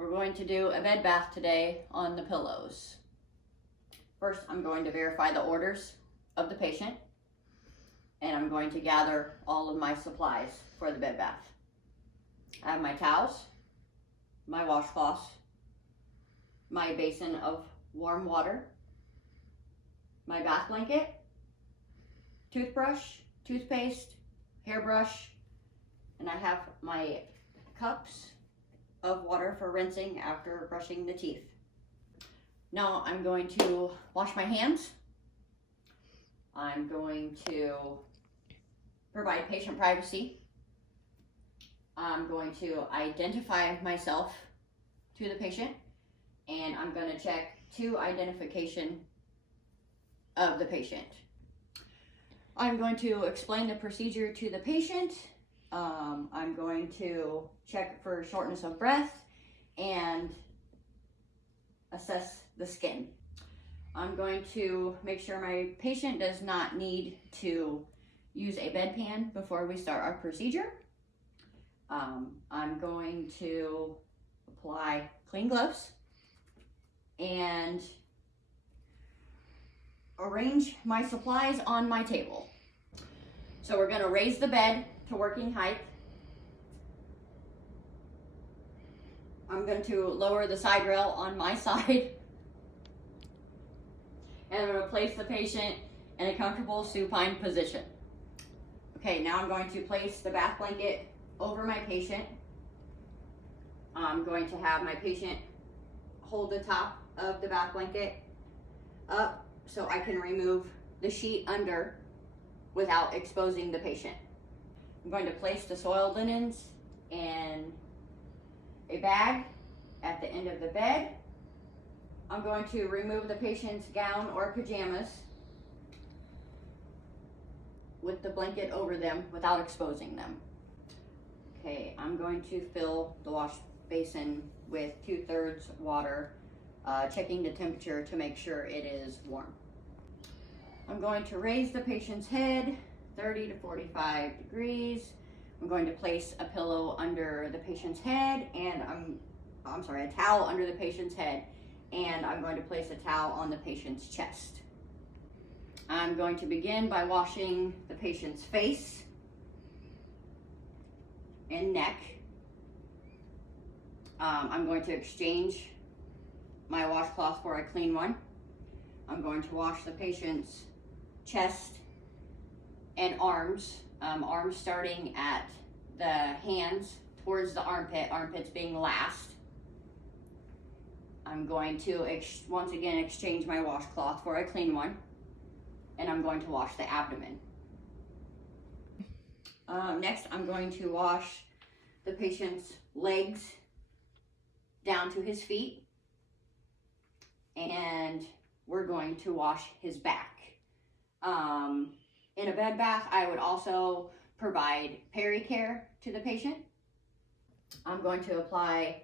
We're going to do a bed bath today on the pillows. First, I'm going to verify the orders of the patient, and I'm going to gather all of my supplies for the bed bath. I have my towels, my washcloths, my basin of warm water, my bath blanket, toothbrush, toothpaste, hairbrush, and I have my cups of water for rinsing after brushing the teeth. Now I'm going to wash my hands. I'm going to provide patient privacy. I'm going to identify myself to the patient, and I'm going to check 2 identification of the patient. I'm going to explain the procedure to the patient. I'm going to check for shortness of breath and assess the skin. I'm going to make sure my patient does not need to use a bedpan before we start our procedure. I'm going to apply clean gloves and arrange my supplies on my table. So we're going to raise the bed to working height. I'm going to lower the side rail on my side. And I'm going to place the patient in a comfortable supine position. Okay, now I'm going to place the bath blanket over my patient. I'm going to have my patient hold the top of the bath blanket up so I can remove the sheet under without exposing the patient. I'm going to place the soiled linens in a bag at the end of the bed. I'm going to remove the patient's gown or pajamas with the blanket over them without exposing them. Okay, I'm going to fill the wash basin with 2/3 water, checking the temperature to make sure it is warm. I'm going to raise the patient's head 30 to 45 degrees. I'm going to place a pillow under the patient's head, and a towel under the patient's head, and I'm going to place a towel on the patient's chest. I'm going to begin by washing the patient's face and neck. I'm going to exchange my washcloth for a clean one. I'm going to wash the patient's chest and arms, arms starting at the hands towards the armpits being last. I'm going to once again exchange my washcloth for a clean one, and I'm going to wash the abdomen. Next, I'm going to wash the patient's legs down to his feet, and we're going to wash his back. In a bed bath, I would also provide peri-care to the patient. I'm going to apply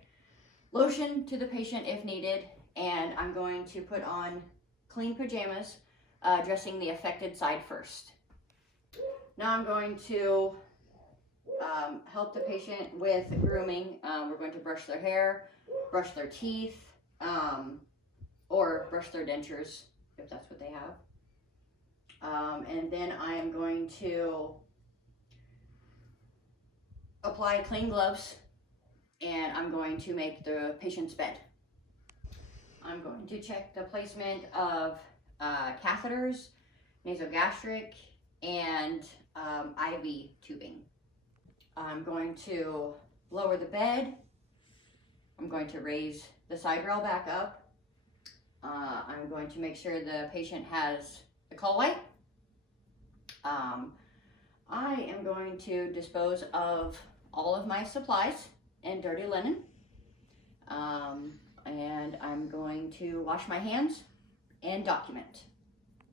lotion to the patient if needed, and I'm going to put on clean pajamas, dressing the affected side first. Now I'm going to help the patient with grooming. We're going to brush their hair, brush their teeth, or brush their dentures if that's what they have. And then I am going to apply clean gloves, and I'm going to make the patient's bed. I'm going to check the placement of catheters, nasogastric, and IV tubing. I'm going to lower the bed. I'm going to raise the side rail back up. I'm going to make sure the patient has the call light. I am going to dispose of all of my supplies and dirty linen. And I'm going to wash my hands and document.